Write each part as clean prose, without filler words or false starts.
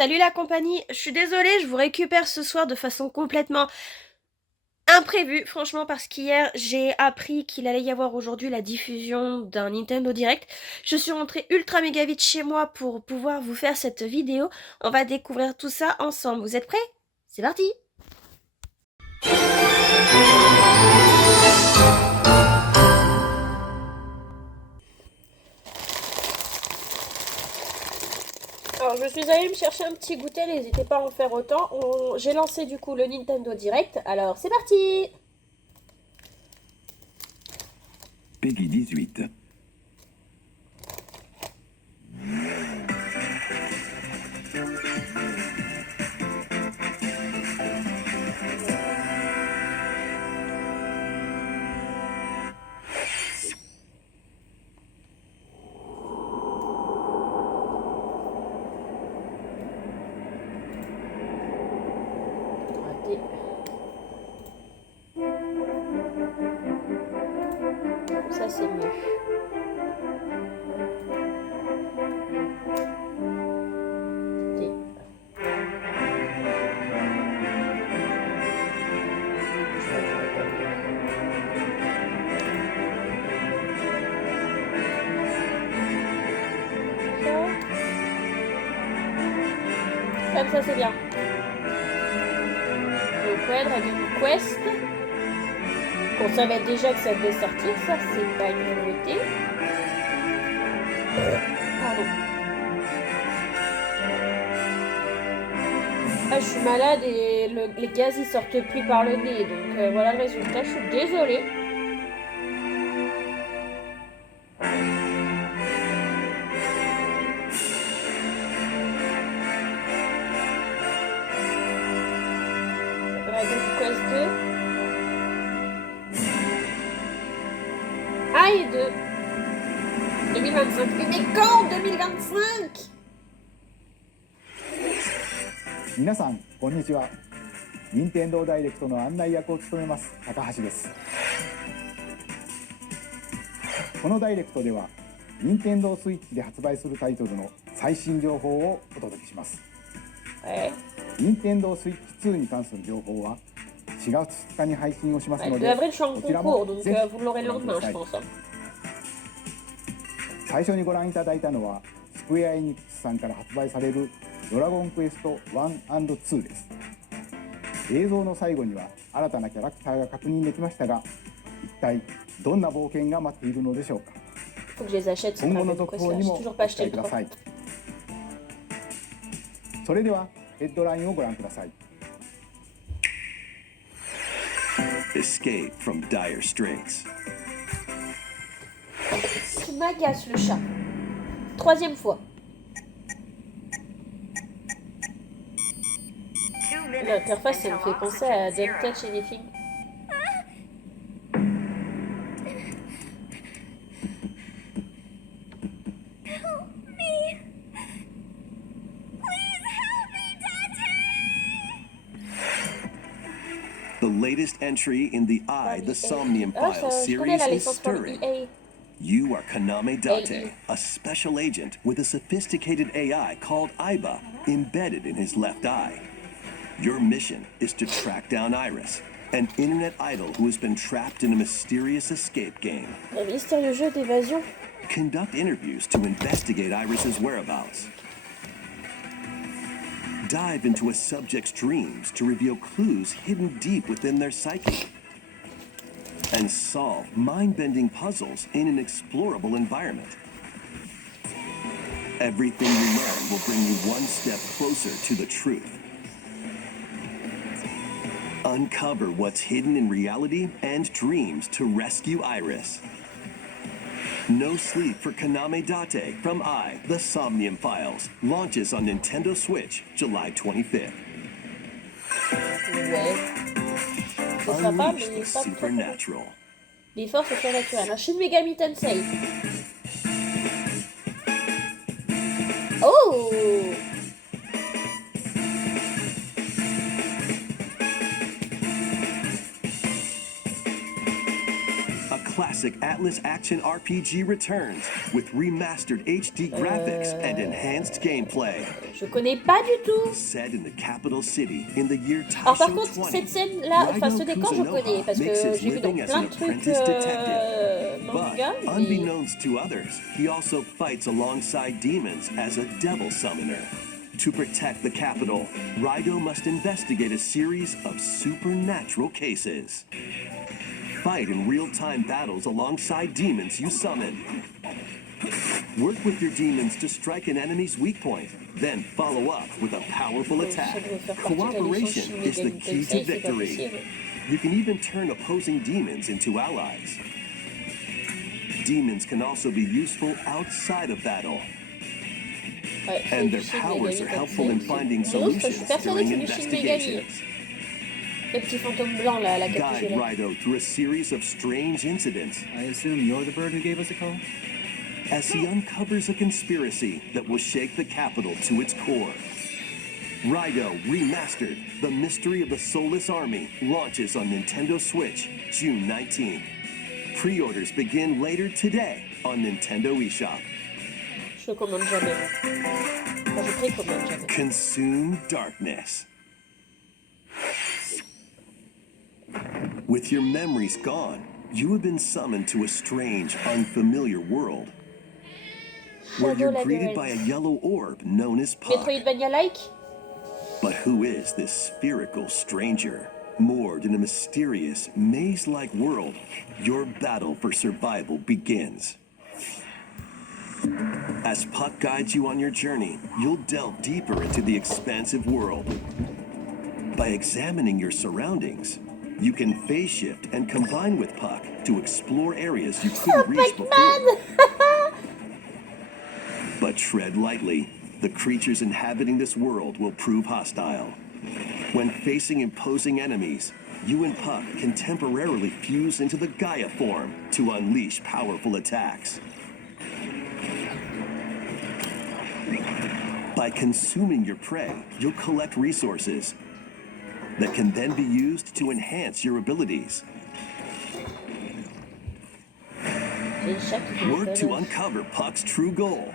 Salut la compagnie, je suis désolée, je vous récupère ce soir de façon complètement imprévue, franchement, parce qu'hier j'ai appris qu'il allait y avoir aujourd'hui la diffusion d'un Nintendo Direct. Je suis rentrée ultra méga vite chez moi pour pouvoir vous faire cette vidéo. On va découvrir tout ça ensemble. Vous êtes prêts? C'est parti! Alors je suis allée me chercher un petit goûter, n'hésitez pas à en faire autant. J'ai lancé du coup le Nintendo Direct, alors c'est parti! Peggy 18. Raté. Ça c'est mieux. Comme ça c'est bien. Rejoindre avec une quest. On savait déjà que ça devait sortir, ça c'est pas une nouveauté. Pardon. Ah, je suis malade et les gaz ils sortent plus par le nez, donc voilà le résultat, je suis désolée. Dragon Quest 2. Ah et 2. 2025. Mais quand 2025? 皆さんこんにちは。任天堂ダイレクトの案内役を務めます高橋です。このダイレクトでは任天堂スイッチで発売するタイトルの最新情報をお届けします。任天堂スイッチ2に関する情報は4月2日に配信をしますので、こちらもぜひご覧ください。最初にご覧いただいたのはスクエアエニックスさんから発売されるドラゴンクエスト 1&2 です。映像の最後には新たなキャラクターが確認できましたが、一体どんな冒険が待っているのでしょうか。今後の続報にもご期待ください。それではヘッドラインをご覧ください。 Escape from dire straits. Qui m'agace le chat. Troisième fois. L'interface, ça me fait penser à Don't Touch Anything. The latest entry in the the Somnium Files series is stirring. You are Kaname Date, a special agent with a sophisticated AI called Aiba embedded in his left eye. Your mission is to track down Iris, an internet idol who has been trapped in a mysterious escape game. Un mystérieux jeu d'évasion. Conduct interviews to investigate Iris's whereabouts. Dive into a subject's dreams to reveal clues hidden deep within their psyche. And solve mind-bending puzzles in an explorable environment. Everything you learn will bring you one step closer to the truth. Uncover what's hidden in reality and dreams to rescue Iris. No Sleep for Kaname Date from the Somnium Files launches on Nintendo Switch July 25th. Ouais. Ce sera pas, mais Unleash the pas très supernatural. Les forces surnaturelles. Un Shin Megami Tensei. Oh! A classic classic Atlas action RPG returns with remastered HD graphics and enhanced gameplay. Je connais pas du tout. Set in the capital city in the year Alors par Taisho contre, 20, cette scène-là, enfin ce décor, je Kuzunoha connais parce makes que his j'ai vu dans living as plein an de trucs apprentice detective. manga. But unbeknownst to others, he also fights alongside demons as a devil summoner. To protect the capital, Raido must investigate a series of supernatural cases. Fight in real-time battles alongside demons you summon. Work with your demons to strike an enemy's weak point, then follow up with a powerful attack. Cooperation is the key to victory. You can even turn opposing demons into allies. Demons can also be useful outside of battle. And their powers are helpful in finding solutions during investigations. Le petit fantôme blanc là, la capuche Guide violet. Raido through a series of strange incidents I assume you're the bird who gave us a call? as he uncovers a conspiracy that will shake the capital to its core. Raido Remastered, The Mystery of the Soulless Army, launches on Nintendo Switch June 19th. Pre-orders begin later today on Nintendo eShop. Je le commande jamais. Enfin, je précommande jamais. Consume darkness. With your memories gone, you have been summoned to a strange, unfamiliar world, where you're greeted by a yellow orb known as Puck. Metroidvania-like. But who is this spherical stranger? Moored in a mysterious, maze-like world, your battle for survival begins. As Puck guides you on your journey, you'll delve deeper into the expansive world. By examining your surroundings, you can phase shift and combine with Puck to explore areas you couldn't reach before. But tread lightly. The creatures inhabiting this world will prove hostile. When facing imposing enemies, you and Puck can temporarily fuse into the Gaia form to unleash powerful attacks. By consuming your prey, you'll collect resources that can then be used to enhance your abilities. Work to uncover Puck's true goal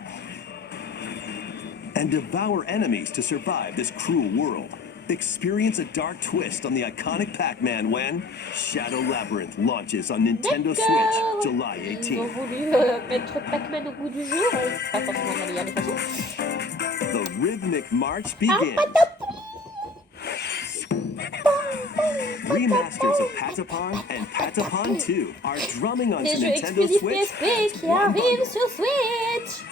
and devour enemies to survive this cruel world. Experience a dark twist on the iconic Pac-Man when Shadow Labyrinth launches on Nintendo Switch July Ils ont 18th. voulu mettre Pac-Man au goût du jour. C'est pas forcément la meilleure des façons. The rhythmic march begins. Remasters of Patapon and Patapon 2 are drumming onto Des jeux Nintendo exclusifs Switch PSP as qui one arrivent bundle. sur Switch.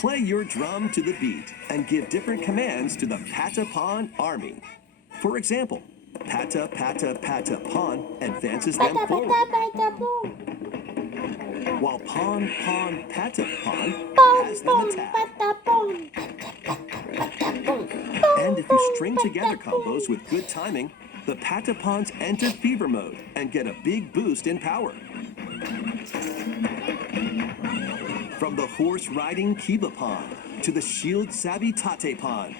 Play your drum to the beat and give different commands to the Patapon army. For example, Pata Pata Patapon advances them Pata forward, pata pata boum. while Pon Pon Patapon Pom has them pom attack. pata pom. Pata boum. And if you string together combos with good timing, the Patapons enter fever mode and get a big boost in power. From the horse-riding Kibapon to the shield-savvy Tatepon,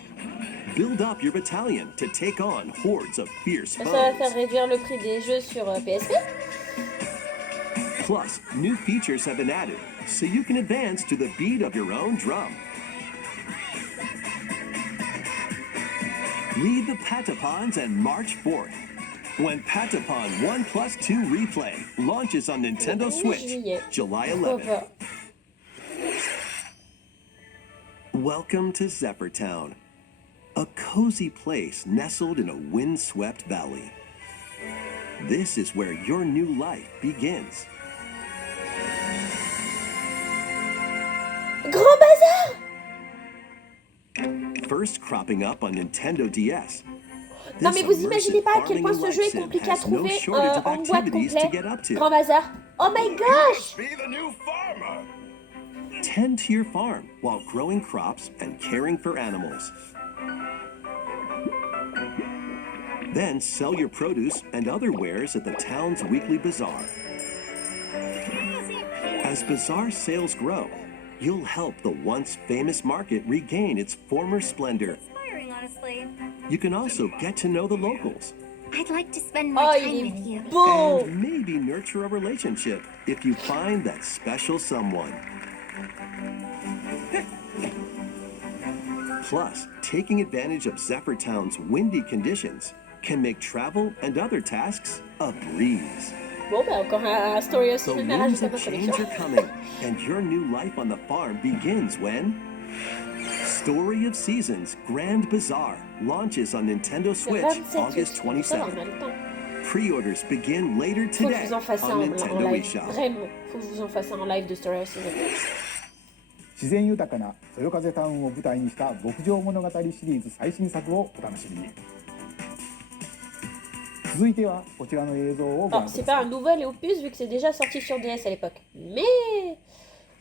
build up your battalion to take on hordes of fierce Ça va faire foes. réduire le prix des jeux sur PSP. Plus, new features have been added, so you can advance to the beat of your own drum. Lead the Patapons and march forth. When Patapon 1+2 Replay launches on Nintendo Switch, July 11th. Welcome to Zephyr Town, a cozy place nestled in a windswept valley. This is where your new life begins. Grand Bazar. First cropping up on Nintendo DS. Non mais This vous imaginez immersive pas à quel point farming ce jeu est sim compliqué à has no trouver shortage of en boîte activities to complète. get up to. Grand Bazar. Oh my gosh. Be the new farmer. Tend to your farm while growing crops and caring for animals. Then sell your produce and other wares at the town's weekly bazaar. As bazaar sales grow, you'll help the once famous market regain its former splendor. Inspiring, honestly. You can also get to know the locals, I'd like to spend more Oh, time il with you. est beau! And maybe nurture a relationship if you find that special someone. Plus, taking advantage of Zephyrtown's windy conditions can make travel and other tasks a breeze. Bon, bah encore un story aussi The de ménage winds à of ma change collection. are coming, and your new life on the farm begins when Story of Seasons Grand Bazaar launches on Nintendo C'est Switch 27 August aussi, donc ça va, on 27th. a le temps. Pre-orders begin later Faut que je today vous en fasse un on en Nintendo live, eShop. vraiment. Faut que je vous en fasse un en live de Story of Seasons. 自然豊かなそよ風タウンを舞台にした牧場物語シリーズ最新作をお楽しみに。続いてはこちらの映像をご覧 Alors, く c'est だ pas さ un い。 nouvel opus vu que c'est déjà sorti sur DS à l'époque. Mais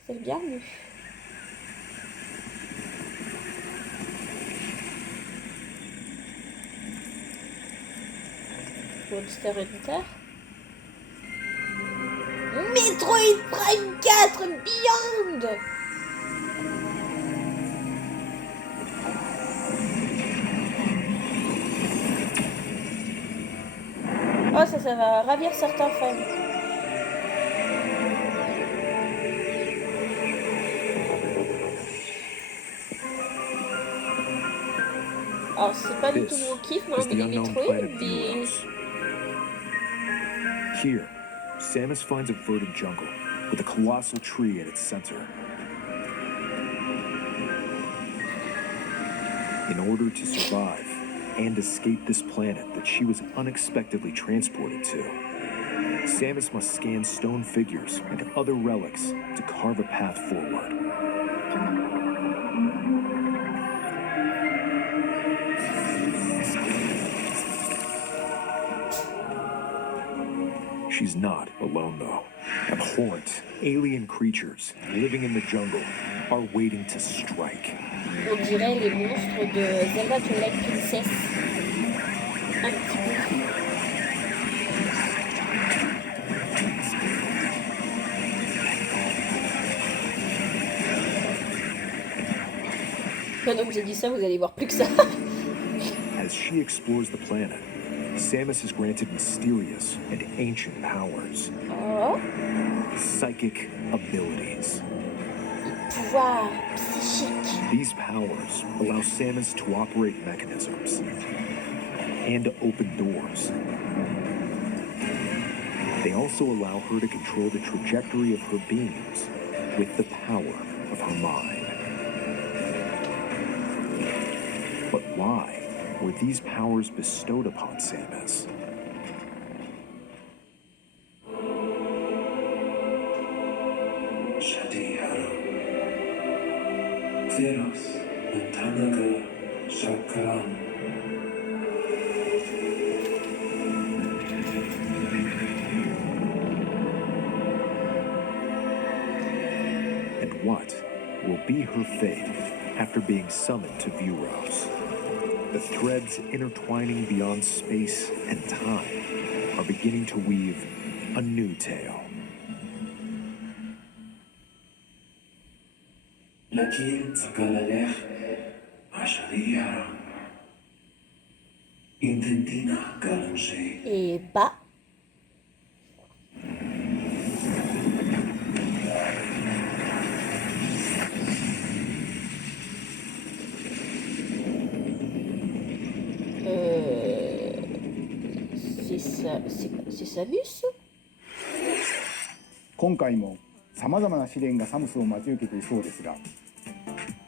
c'est le bienvenu. Monster Hunter. Metroid Prime 4 Beyond! Oh, ça va ravir certains fans. Alors, c'est pas du tout mon kiff, moi, is mais the les unknown Metroid, planet mais... Buros. Here, Samus finds a verdant jungle with a colossal tree at its center. In order to survive and escape this planet that she was unexpectedly transported to, Samus must scan stone figures and other relics to carve a path forward. She's not alone, though. Abhorrent, alien creatures living in the jungle are waiting to strike. On dirait les monstres de Zelda Twilight Princess. Un petit peu. Maintenant que j'ai dit ça, vous allez voir plus que ça. As she explores the planet, Samus is granted mysterious and ancient powers. Oh, Psychic abilities. pouvoir psychique. These powers allow Samus to operate mechanisms and to open doors. They also allow her to control the trajectory of her beams with the power of her mind. But why were these powers bestowed upon Samus? And what will be her fate after being summoned to Vuros? The threads intertwining beyond space and time are beginning to weave a new tale. لكن تكالاليخ عشرية intentina galange. Et bah. C'est Samus? 今回もさまざまな試練がサムスを待ち受けていそうですが、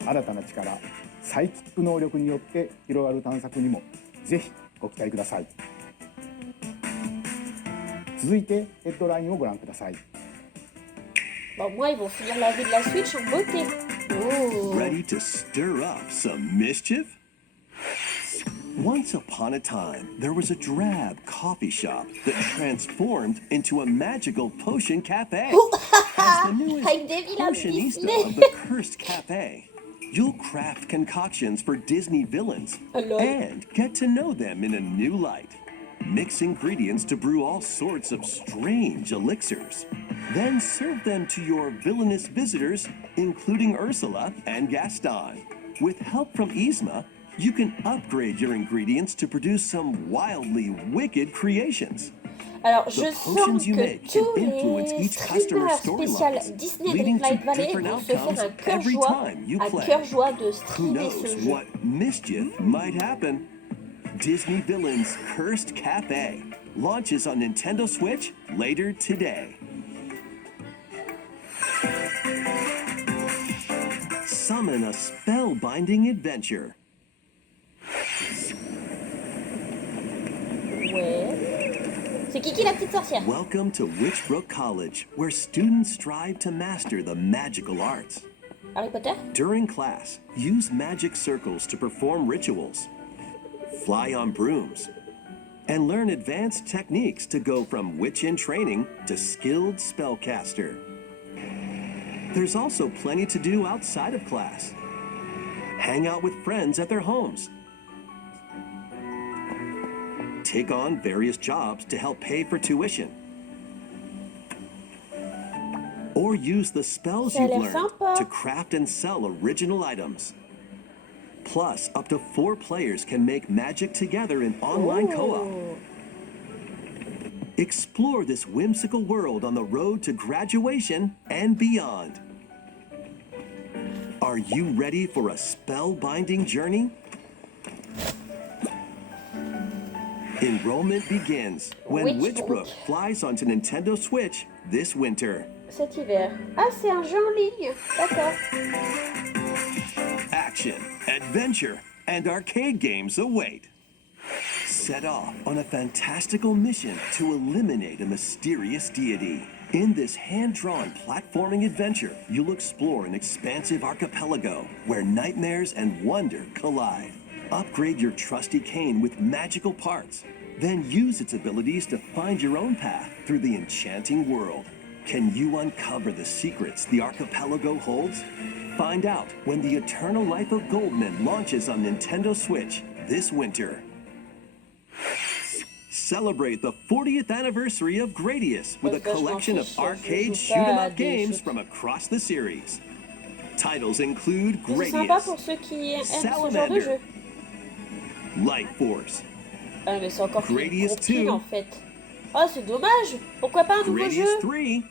新たな力サイキック能力によって広がる探索にもぜひご期待ください。続いてヘッドラインをご覧ください。 Bon, moi, ils vont finir la vie de la Switch en beauté. Oh. Ready to stir up some mischief? Once upon a time, there was a drab coffee shop that transformed into a magical potion cafe. As the newest Avec des vilains potionista Disney. of the cursed cafe, you'll craft concoctions for Disney villains Alors. and get to know them in a new light. Mix ingredients to brew all sorts of strange elixirs. Then serve them to your villainous visitors, including Ursula and Gaston. With help from Yzma, You can upgrade your ingredients to produce some wildly wicked creations. Alors, je sens que tous les streamers spécial Disney Dreamlight Valley vont se faire un cœur joie de streamer ce jeu. What mischief might happen? Disney Villains Cursed Cafe launches on Nintendo Switch later today. Summon a spellbinding adventure. Ouais. C'est Kiki la petite sorcière. Welcome to Witchbrook College, where students strive to master the magical arts. Harry Potter? During class, use magic circles to perform rituals, fly on brooms, and learn advanced techniques to go from witch in training to skilled spellcaster. There's also plenty to do outside of class. Hang out with friends at their homes. Take on various jobs to help pay for tuition. Or use the spells you've learned to craft and sell original items. Plus, up to 4 players can make magic together in online co-op. Explore this whimsical world on the road to graduation and beyond. Are you ready for a spellbinding journey? Enrollment begins when Witchbrook flies onto Nintendo Switch this winter. Cet hiver. Ah, c'est un jeu en ligne. D'accord. Action, adventure, and arcade games await. Set off on a fantastical mission to eliminate a mysterious deity. In this hand-drawn platforming adventure, you'll explore an expansive archipelago where nightmares and wonder collide. Upgrade your trusty cane with magical parts. Then use its abilities to find your own path through the enchanting world. Can you uncover the secrets the archipelago holds? Find out when the Eternal Life of Goldman launches on Nintendo Switch this winter. Celebrate the 40th anniversary of Gradius with a collection of arcade shoot-'em-up games from across the series. Titles include Gradius, Salamander, Light Force, Ah, mais c'est encore Gradius compil 2, en fait. Oh, c'est dommage. Pourquoi pas un nouveau Gradius jeu? 3,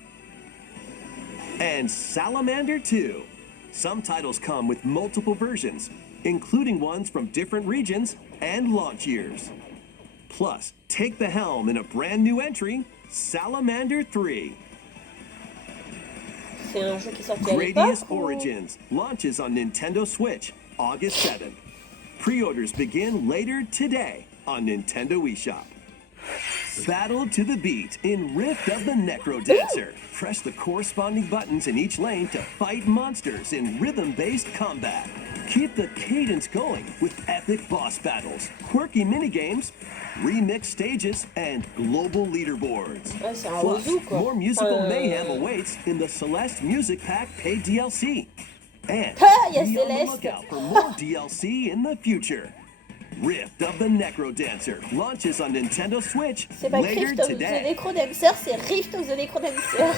and Salamander 2. Some titles come with multiple versions, including ones from different regions and launch years. Plus, take the helm in a brand new entry, Salamander 3. C'est un jeu qui est sorti à Gradius l'époque ou... Origins launches on Nintendo Switch August 7th. Pre-orders begin later today on Nintendo eShop. Battle to the beat in Rift of the Necro Dancer. Press the corresponding buttons in each lane to fight monsters in rhythm-based combat. Keep the cadence going with epic boss battles, quirky minigames, remix stages, and global leaderboards. Ouais, c'est un Plus, oiseau, quoi. more musical mayhem awaits in the Celeste Music Pack paid DLC. And Ah, y a be on the Celeste. lookout for more DLC in the future. Rift of the Necro Dancer launches on Nintendo Switch C'est pas later Rift of the today. Necrodancer, c'est Rift of the Necrodancer.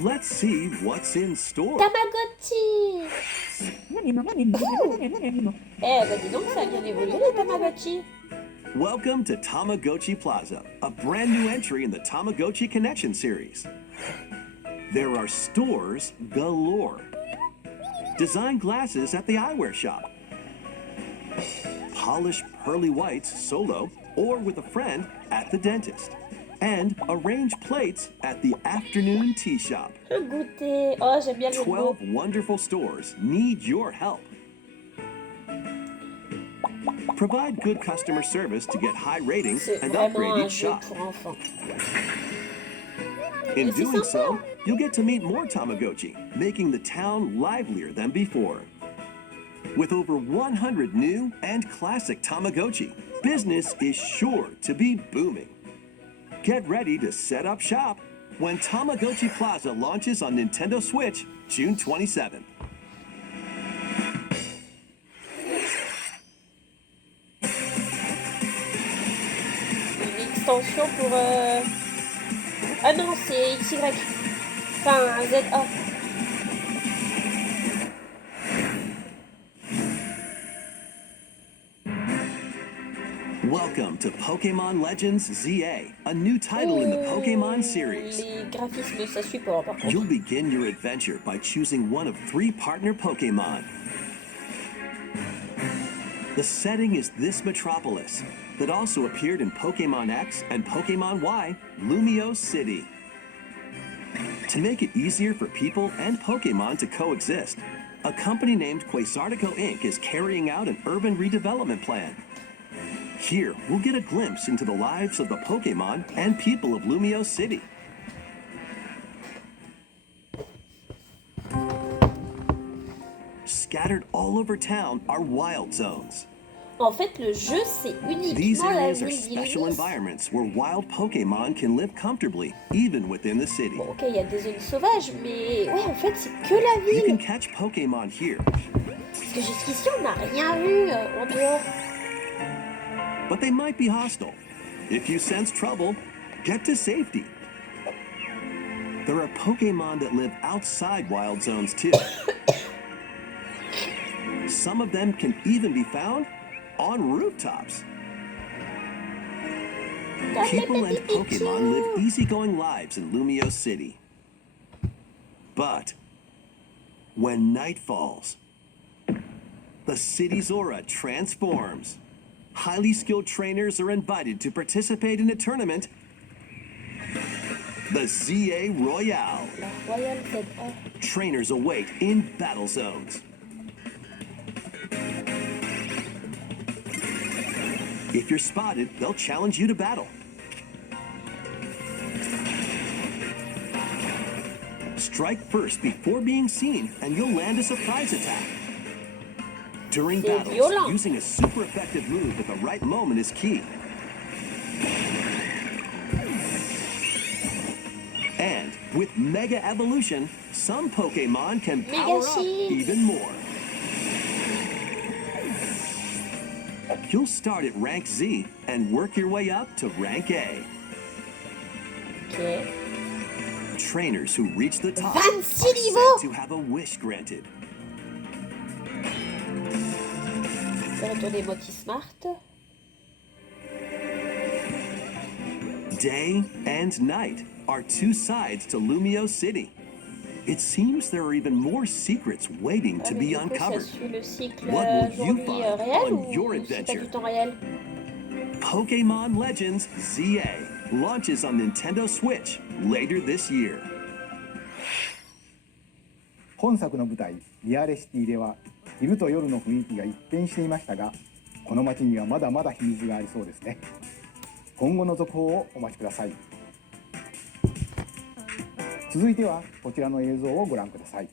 Let's see what's in store. Tamagotchi. Bah dis donc, ça a bien évolué les Tamagotchi. Welcome to Tamagotchi Plaza, a brand new entry in the Tamagotchi Connection series. There are stores galore. Design glasses at the eyewear shop. Polish pearly whites solo or with a friend at the dentist. And arrange plates at the afternoon tea shop. Goûter. Oh, j'aime bien le 12 mot. wonderful stores need your help. Provide good customer service to get high ratings C'est and vraiment upgrade un each jeu shop. pour enfants. In Mais c'est doing so, sympa. you'll get to meet more Tamagotchi, making the town livelier than before. With over 100 new and classic Tamagotchi, business is sure to be booming. Get ready to set up shop when Tamagotchi Plaza launches on Nintendo Switch June 27th. Une extension pour... Ah non, c'est XY. Enfin, ZA. Welcome to Pokémon Legends ZA, a new title in the Pokémon series. Les graphismes, ça suit pas, par contre. You'll begin your adventure by choosing one of 3 partner Pokémon. The setting is this metropolis that also appeared in Pokémon X and Pokémon Y, Lumio City. To make it easier for people and Pokémon to coexist, a company named Quasartico Inc. is carrying out an urban redevelopment plan. Here, we'll get a glimpse into the lives of the Pokémon and people of Lumio City. Scattered all over town are wild zones. En fait, le jeu, c'est These uniquement la areas are ville special d'Illumis. environments where wild Pokémon can live comfortably, even within the city. Bon, ok, il y a des zones sauvages, mais ouais, en fait, c'est que la You can ville. catch Pokémon here, Parce que jusqu'ici, on n'a rien vu en dehors. but they might be hostile. If you sense trouble, get to safety. There are Pokémon that live outside wild zones too. Some of them can even be found on rooftops. People and Pokémon live easygoing lives in Lumio City. But when night falls, the city's aura transforms. Highly skilled trainers are invited to participate in a tournament, the ZA Royale. La Royale ZA. Trainers await in battle zones. If you're spotted, they'll challenge you to battle. Strike first before being seen, and you'll land a surprise attack. During C'est battles, violent. using a super effective move at the right moment is key. And with Mega Evolution, some Pokémon can Mega power up Shield. even more. You'll start at rank Z and work your way up to rank A. Ok. Trainers who reach the top 26 are niveaux. said to have a wish granted. C'est le retour des Motti Smart. Day and night are 2 sides to Lumio City. It seems there are even more secrets waiting Ah, to mais be du coup, ça uncovered. suit le cycle What will you jour-nuit find réel on your ou c'est pas adventure? du temps réel? Pokémon Legends ZA launches on Nintendo Switch later this year. 本作の舞台リアレシティでは昼と夜の雰囲気が一変していましたが、この街にはまだまだ秘密がありそうですね。今後の続報をお待ちください。続いてはこちらの映像をご覧ください。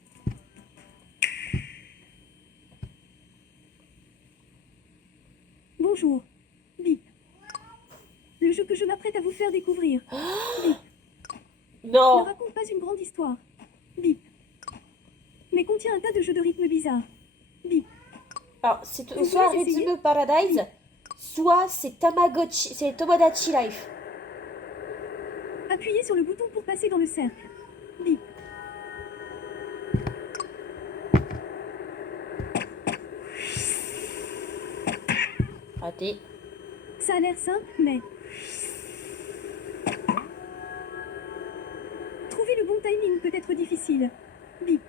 Bonjour. Bip. Le jeu que je m'apprête à vous faire découvrir. Bip. Ne Non. raconte pas une grande histoire. Bip. Mais contient un tas de jeux de rythme bizarres. Bip. Alors, c'est Vous soit voulez essayer? Resume Paradise, soit c'est Tamagotchi, c'est Tomodachi Life. Appuyez sur le bouton pour passer dans le cercle. Bip. Raté. Ça a l'air simple, mais... Trouver le bon timing peut être difficile. Bip.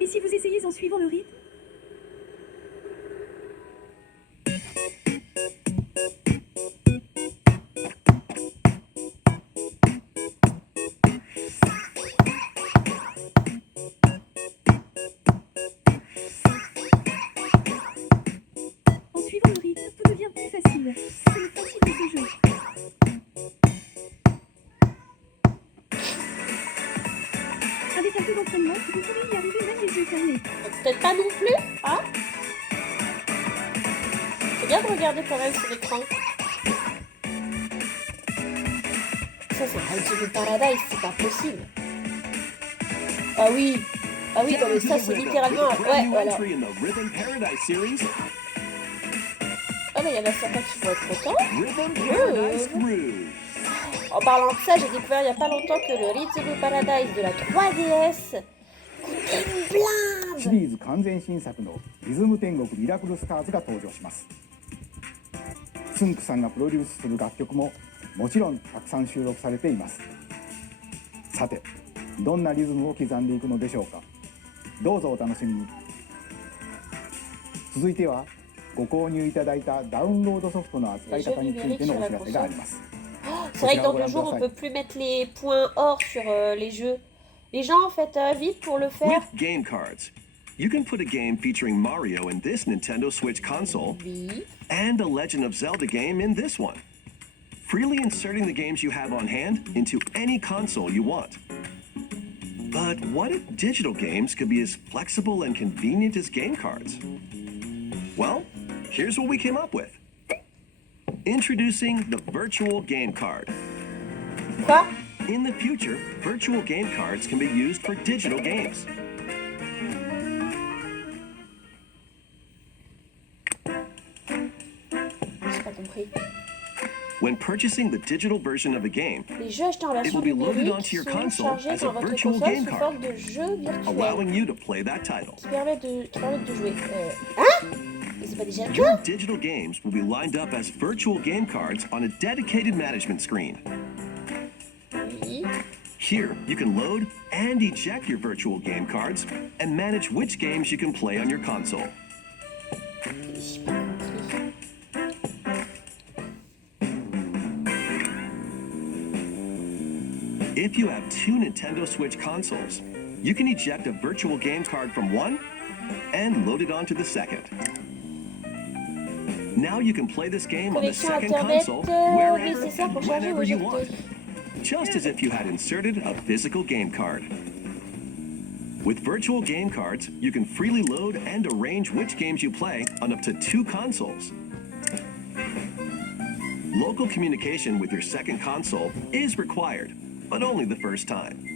Et si vous essayez en suivant le rythme? En suivant le rythme, tout devient plus facile. C'est le principe de ce jeu. Avec un peu d'entraînement, vous pouvez y arriver même les yeux fermés. Peut-être pas non plus, hein? C'est bien de regarder quand même sur l'écran. Ça, c'est Resume Paradise, c'est pas possible. Ah oui. Ah oui, non mais ça, c'est littéralement... Ouais, voilà. Entry in the Rhythm Paradise series, Ah mais il y en a certains qui vont être contents. Rhythm Paradise Groove. En parlant de ça, j'ai découvert il n'y a pas longtemps que le Hésitez de Paradise de la 3DS coûtait une blinde. シリーズ完全新作のリズム天国ミラクルスターズが登場します。つんくさんがプロデュースする楽曲ももちろんたくさん収録されています。さて、どんなリズムを刻んでいくのでしょうか。どうぞお楽しみに。続いてはご購入いただいたダウンロードソフトの扱い方についてのお知らせがあります。C'est vrai que dans 2 jours, on peut plus mettre les points or sur les jeux. Les gens, en fait, vite pour le faire. With game cards, you can put a game featuring Mario in this Nintendo Switch console Oui. and a Legend of Zelda game in this one, freely inserting the games you have on hand into any console you want. But what if digital games could be as flexible and convenient as game cards? Well, here's what we came up with. Introducing the virtual game card. Quoi? In the future, virtual game cards can be used for digital games. J'ai pas compris. When purchasing the digital version of a game, Les jeux achetés en it version will be loaded numérique onto your sont console chargés as a dans votre virtual console game sous card, forme de jeux virtuels allowing you to play that title. qui permettent de jouer. Hein? Mais c'est pas déjà le Your cas? digital games will be lined up as virtual game cards on a dedicated management screen. Oui. Here, you can load and eject your virtual game cards and manage which games you can play on your console. J'ai pas compris. If you have 2 Nintendo Switch consoles, you can eject a virtual game card from one and load it onto the second. Now you can play this game on the Connexion second internet console wherever nécessaire pour and charger ou whenever you want, éjecter. just as if you had inserted a physical game card. With virtual game cards, you can freely load and arrange which games you play on up to 2 consoles. Local communication with your second console is required, but only the first time.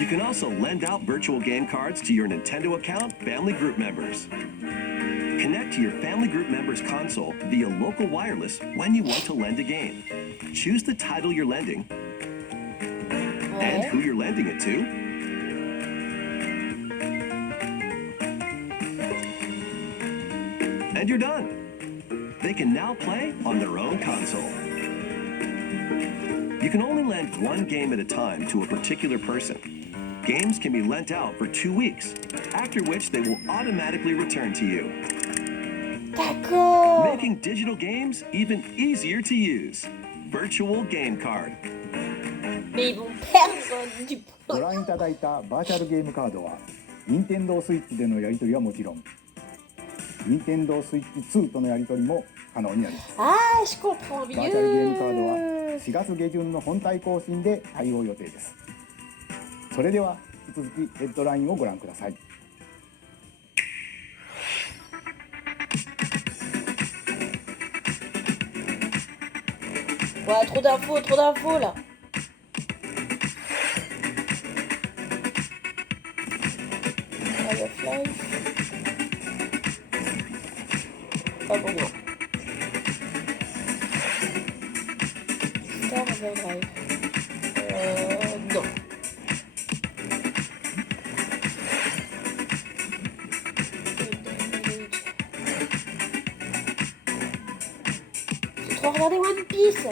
You can also lend out virtual game cards to your Nintendo account family group members. Connect to your family group members' console via local wireless when you want to lend a game. Choose the title you're lending and who you're lending it to. And you're done. They can now play on their own console. You can only lend one game at a time to a particular person. Games can be lent out for 2 weeks, after which they will automatically return to you. D'accord. Making digital games even easier to use. Virtual Game Card. Mais ils vont perdre du ご point. 覧いただいたバーチャルゲームカードは任天堂スイッチでのやり取りはもちろん任天堂スイッチ2とのやり取りも可能になります。 Ah, je comprends バーチャルゲームカードは mieux. 4月下旬の本体更新で対応予定です。それでは引き続きヘッドラインをご覧ください。Ouais, trop d'infos là. Eye of Life. Pas pour moi. Star Overdrive. Non. J'ai trop regardé One Piece.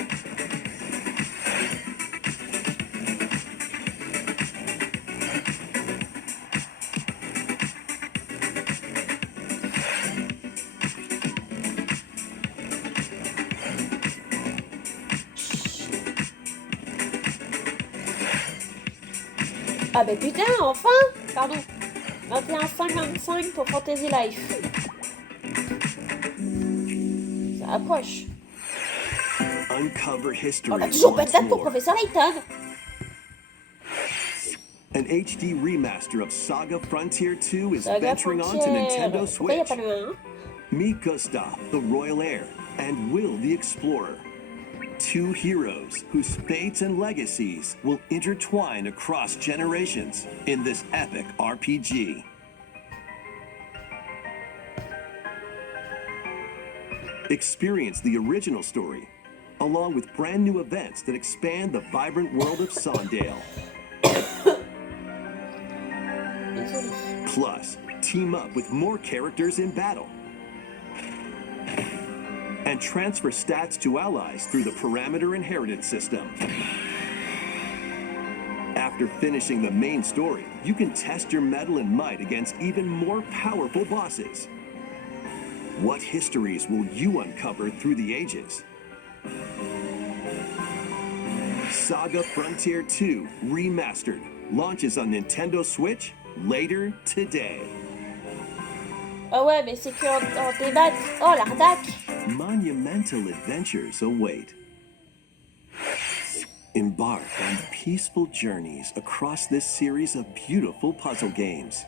Ah bah putain, enfin. Pardon. 21,525 pour Fantasy Life. Ça approche. Uncover history On a toujours pas de once date pour more. Professeur Layton. An HD remaster of Saga Frontier 2 is Saga venturing onto Frontier. Nintendo Pourquoi y a Switch. pas le 1? Meet Gustav, the Royal Heir, and Will the Explorer. 2 heroes whose fates and legacies will intertwine across generations in this epic RPG. Experience the original story along with brand new events that expand the vibrant world of Sondale. Plus, team up with more characters in battle. And transfer stats to allies through the parameter inheritance system. After finishing the main story, you can test your mettle and might against even more powerful bosses. What histories will you uncover through the ages? Saga Frontier 2 Remastered launches on Nintendo Switch later today. Ah ouais, mais c'est que en débat. Oh, l'arnaque! Monumental adventures await. Embark on peaceful journeys across this series of beautiful puzzle games.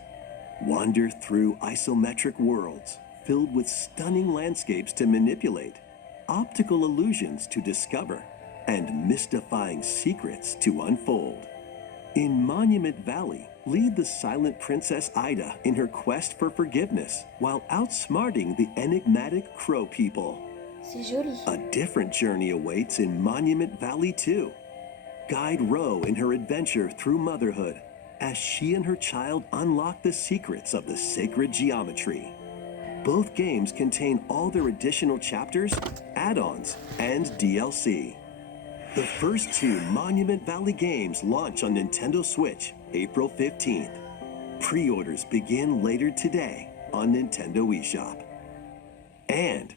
Wander through isometric worlds filled with stunning landscapes to manipulate, optical illusions to discover, and mystifying secrets to unfold. In Monument Valley, lead the silent Princess Ida in her quest for forgiveness while outsmarting the enigmatic Crow people. C'est joli. A different journey awaits in Monument Valley 2. Guide Ro in her adventure through motherhood as she and her child unlock the secrets of the sacred geometry. Both games contain all their additional chapters, add-ons, and DLC. The first two Monument Valley games launch on Nintendo Switch April 15th. Pre-orders begin later today on Nintendo eShop. And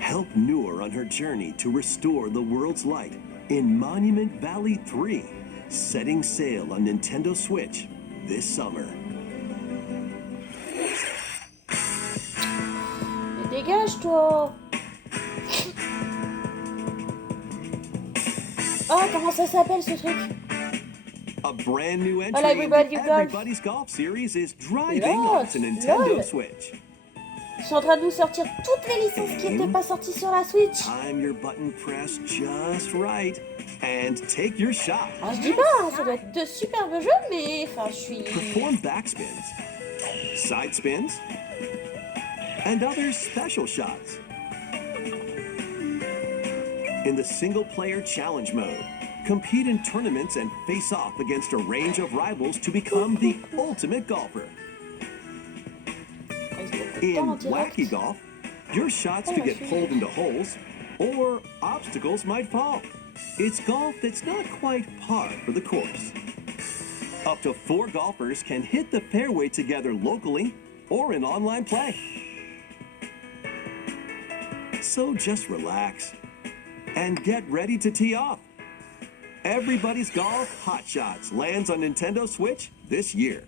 help Noor on her journey to restore the world's light in Monument Valley 3, setting sail on Nintendo Switch this summer. Mais dégage, toi! Oh, comment ça s'appelle ce truc? A brand new entry Well, in the Everybody's Golf series is driving onto Nintendo Switch. Ils sont en train de nous sortir toutes les licences qui n'étaient pas sorties sur la Switch. Time your button press just right and take your shot. Alors je dis pas, hein, ça doit être de superbes jeux, mais enfin je suis... Perform backspins, side spins, and other special shots. In the single-player challenge mode, compete in tournaments and face off against a range of rivals to become the ultimate golfer. In Wacky Golf, your shots could get pulled into holes, or obstacles might fall. It's golf that's not quite par for the course. Up to 4 golfers can hit the fairway together locally or in online play. So just relax and get ready to tee off. Everybody's Golf Hot Shots lands on Nintendo Switch this year.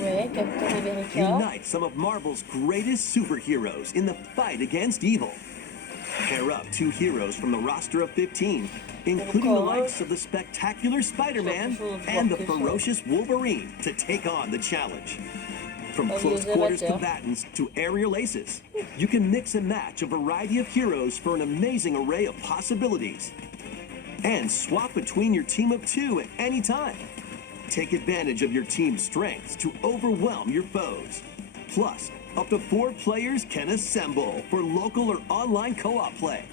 Ouais, Captain America. Unite some of Marvel's greatest superheroes in the fight against evil. Pair up 2 heroes from the roster of 15, including the likes of the spectacular Spider-Man and the ferocious Wolverine to take on the challenge. From close quarters combatants to aerial aces, you can mix and match a variety of heroes for an amazing array of possibilities. And swap between your team of 2 at any time. Take advantage of your team's strengths to overwhelm your foes. Plus, up to 4 players can assemble for local or online co-op play.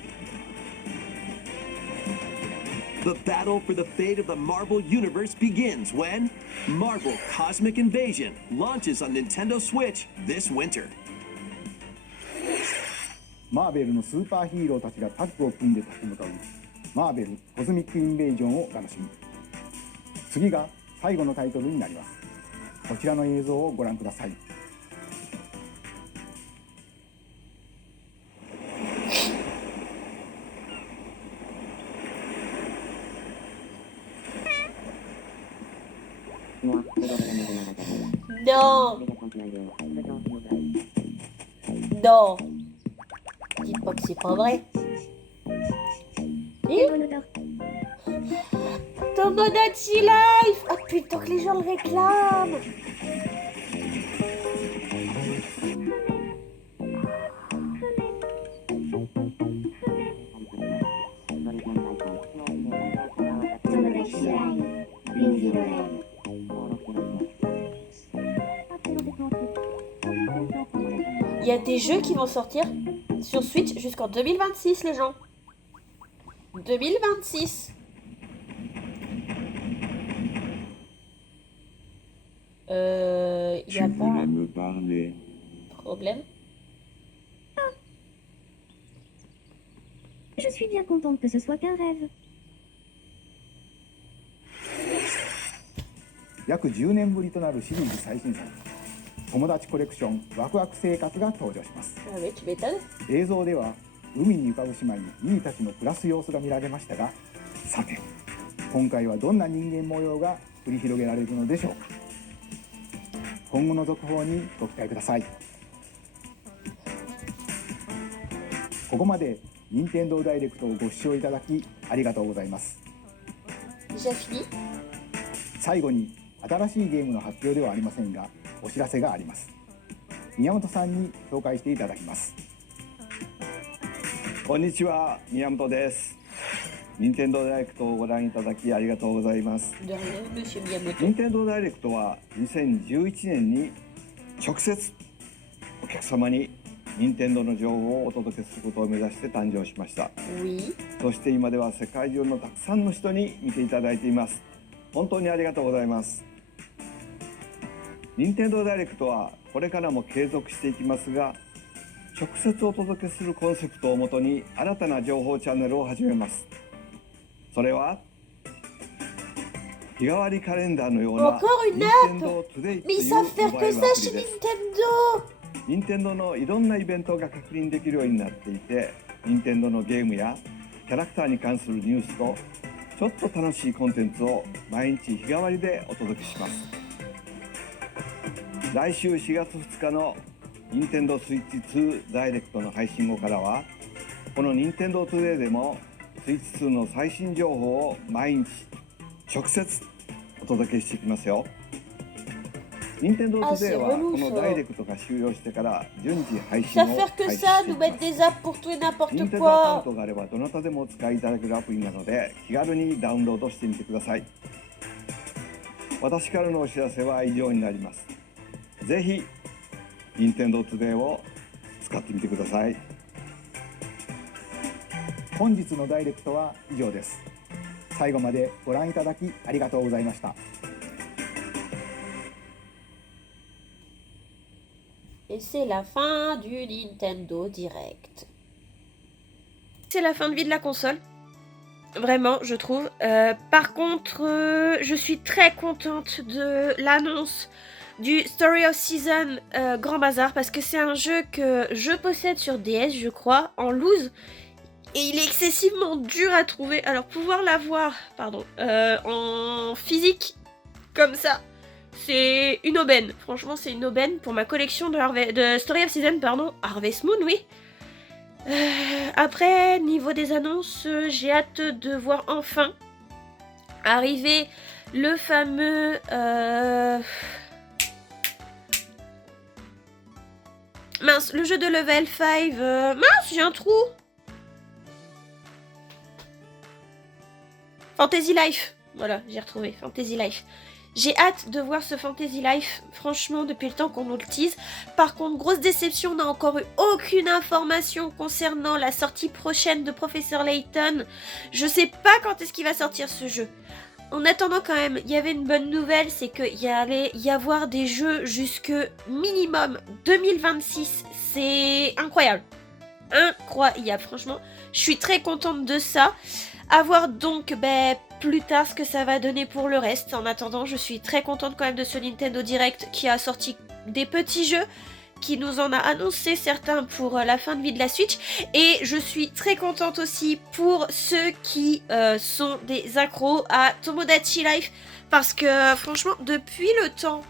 The battle for the fate of the Marvel Universe begins when Marvel Cosmic Invasion launches on Nintendo Switch this winter. マーベルのスーパーヒーローたちがタッグを組んで立ち向かうマーベルコズミックインベージョンをお楽しみ。次が最後のタイトルになります。こちらの映像をご覧ください。Non. Non. Dites pas que c'est pas vrai. Tomodachi Life. Ah putain que les gens le réclament. Il y a des jeux qui vont sortir sur Switch jusqu'en 2026, les gens. 2026. Il y a pas me parler. problème. Je suis bien contente que ce soit qu'un rêve. 約10年ぶりとなるシリーズ最新作友達コレクションワクワク生活が登場します。 Ah oui, tu m'étonnes. 映像では海に浮かぶ島にミーたちの暮らす様子が見られましたが、さて今回はどんな人間模様が繰り広げられるのでしょうか。今後の続報にご期待ください。ここまで任天堂ダイレクトをご視聴いただきありがとうございます。 Déjà fini. 最後に新しいゲームの発表ではありませんがお知らせがあります。宮本さんに紹介していただきます。こんにちは、宮本です。任天堂ダイレクトをご覧いただきありがとうございます。 De rien, monsieur Miyamoto. 任天堂ダイレクトは2011年に直接お客様に任天堂の情報をお届けすることを目指して誕生しました。 Oui. そして今では世界中のたくさんの人に見ていただいています。本当にありがとうございます。任天堂ダイレクトはこれからも継続していきますが、直接お届けするコンセプトをもとに新たな情報チャンネルを始めます。それは日替わりカレンダーのような Encore une任天堂トゥデイと Mais い ils う savent モ faire バイ que ルア ça プ chez リです。 Nintendo. 任天堂のいろんなイベントが確認できるようになっていて、任天堂のゲームやキャラクターに関するニュースとちょっと楽しいコンテンツを毎日日替わりでお届けします。来週4月2日の任天堂スイッチ2ダイレクトの配信後からは、この任天堂トゥデイでもスイッチ2の最新情報を毎日直接お届けしていきますよ。任天堂トゥデイはこのダイレクトが終了してから順次配信 Ça を faire 開 que 始して ça, い nous ます。 mettre des apps pour tout et 任 n'importe 天堂アカウン quoi. トがあればどなたでもお使いいただけるアプリなので気軽にダウンロードしてみてください。私からのお知らせは以上になります。ぜひ任天堂トゥデイを使ってみてください。本日のダイレクトは以上です。最後までご覧いただきありがとうございました。 Et c'est la fin du Nintendo Direct. C'est la fin de vie de la console. Vraiment, je trouve. Par contre, je suis très contente de l'annonce du Story of Season Grand Bazar parce que c'est un jeu que je possède sur DS, je crois, en loose. Et il est excessivement dur à trouver. Alors, pouvoir l'avoir, en physique, comme ça, c'est une aubaine. Franchement, c'est une aubaine pour ma collection de Story of Season, Harvest Moon, oui. Après, niveau des annonces, j'ai hâte de voir enfin arriver le fameux... Mince, le jeu de level 5... Mince, j'ai un trou. Fantasy Life. Voilà, j'ai retrouvé Fantasy Life. J'ai hâte de voir ce Fantasy Life, franchement, depuis le temps qu'on nous le tease. Par contre, grosse déception, on n'a encore eu aucune information concernant la sortie prochaine de Professeur Layton. Je sais pas quand est-ce qu'il va sortir ce jeu. En attendant quand même, il y avait une bonne nouvelle, c'est qu'il y allait y avoir des jeux jusque minimum 2026. C'est incroyable. Incroyable, franchement. Je suis très contente de ça. À voir donc plus tard ce que ça va donner pour le reste. En attendant, je suis très contente quand même de ce Nintendo Direct qui a sorti des petits jeux, qui nous en a annoncé certains pour la fin de vie de la Switch. Et je suis très contente aussi pour ceux qui sont des accros à Tomodachi Life. Parce que franchement, depuis le temps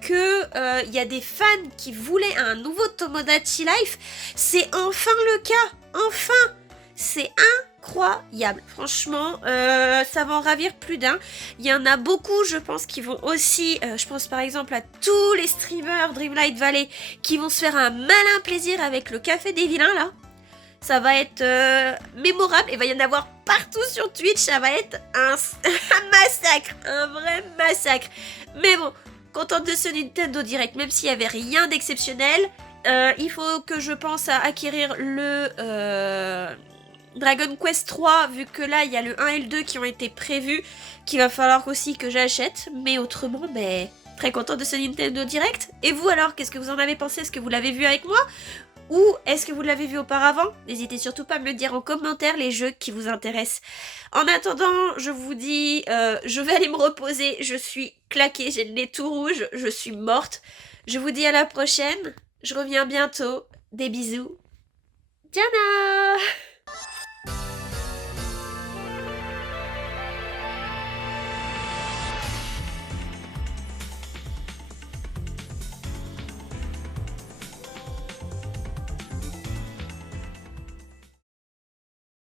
que y a des fans qui voulaient un nouveau Tomodachi Life, c'est enfin le cas. Enfin, c'est incroyable. Franchement, ça va en ravir plus d'un. Il y en a beaucoup, je pense, qui vont aussi... je pense par exemple à tous les streamers Dreamlight Valley qui vont se faire un malin plaisir avec le Café des Vilains, là. Ça va être mémorable. Il va y en avoir partout sur Twitch. Ça va être un massacre. Un vrai massacre. Mais bon, contente de ce Nintendo Direct, même s'il n'y avait rien d'exceptionnel. Il faut que je pense à acquérir le Dragon Quest 3, vu que là, il y a le 1 et le 2 qui ont été prévus, qu'il va falloir aussi que j'achète. Mais autrement, ben, très contente de ce Nintendo Direct. Et vous alors, qu'est-ce que vous en avez pensé? Est-ce que vous l'avez vu avec moi? Ou est-ce que vous l'avez vu auparavant? N'hésitez surtout pas à me le dire en commentaire les jeux qui vous intéressent. En attendant, je vous dis, je vais aller me reposer. Je suis claquée, j'ai le nez tout rouge, je suis morte. Je vous dis à la prochaine. Je reviens bientôt. Des bisous. Diana!